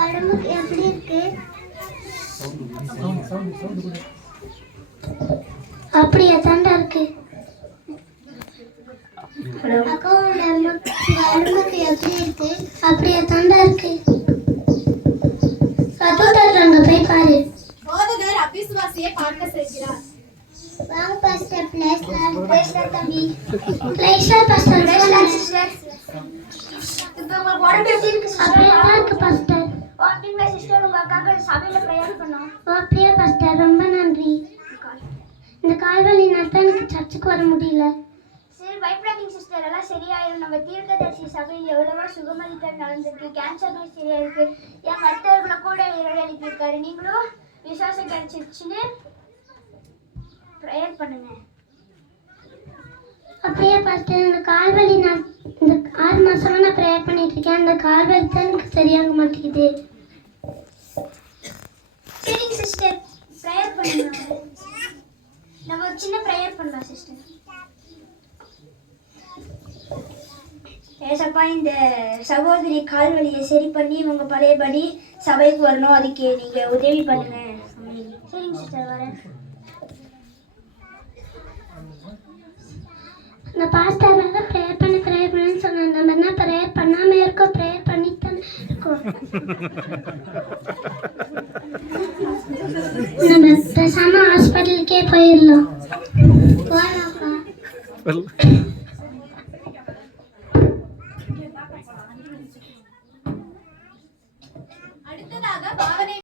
உடம்புக்கு எப்படி இருக்கு? அப்படியா தாண்டா இருக்கு. அக்கா உடம்புக்கு உடம்புக்கு எப்படி இருக்கு? அப்படியா தாண்டா இருக்கு. சத்தம் தட்டுறாங்க போய் பாரு. போதகர் அபிசுவாசியை பார்க்க செல்கிறார். வாங்க பாஸ்டர் தம்பி. பாஸ்டர் இப்போ உங்களுக்கு உடம்பு எப்படி இருக்கு அப்படியே தான் இருக்கு பாஸ்டர் அப்படிங்களா சபையில ப்ரேயர் பண்ணோம். ஓ அப்படியா பாஸ்டர் ரொம்ப நன்றி. இந்த கால்வலினால தான் எனக்கு சர்ச்சுக்கு வர முடியல. சரி பயப்படாதீங்க சிஸ்டர் எல்லாம் சரியாயிரும். நம்ம தீர்க்கதரிசி சபையில் எவ்வளவோ சுகமளித்தல் நடந்திருக்கு. கேன்சர் நோய் சரியா இருக்கு என் மருத்துவர்களை கூட இறைவன் அனுப்பியிருக்காரு நீங்களும் விசுவாசம் கிடைச்சிருச்சுன்னு ப்ரேயர் பண்ணுங்க. அப்படியே பாஸ்டர் இந்த கால்வலி நான் இந்த ஆறு மாசமா நான் ப்ரேயர் பண்ணிட்டு இருக்கேன். அந்த கால்வலி தான் எனக்கு சரியாக மாட்டேங்குது. சிஸ்டர் ப்ரேயர் பண்ணுங்க. நம்ம ஒரு சின்ன ப்ரேயர் பண்ணலாம் சிஸ்டர் ஏசப்பா இந்த சகோதரி கால் வலியை சரி பண்ணி இவங்க பழையபடி சபைக்கு வரணும். அதுக்கு நீங்க உதவி பண்ணுங்க. சரிங்க சிஸ்டர் வரேன் அந்த பாஸ்டர் வேற ப்ரேயர் பண்ணி ப்ரேயர் பண்ணுன்னு சொன்னாங்க. நம்ம என்ன ப்ரேயர் பண்ணாம இருக்கோம்? ப்ரேயர் பண்ணிட்டு தானே இருக்கோம். நம்ம பேசாம ஹாஸ்பிட்டலுக்கே போயிடலாம். போகலாம்ப்பா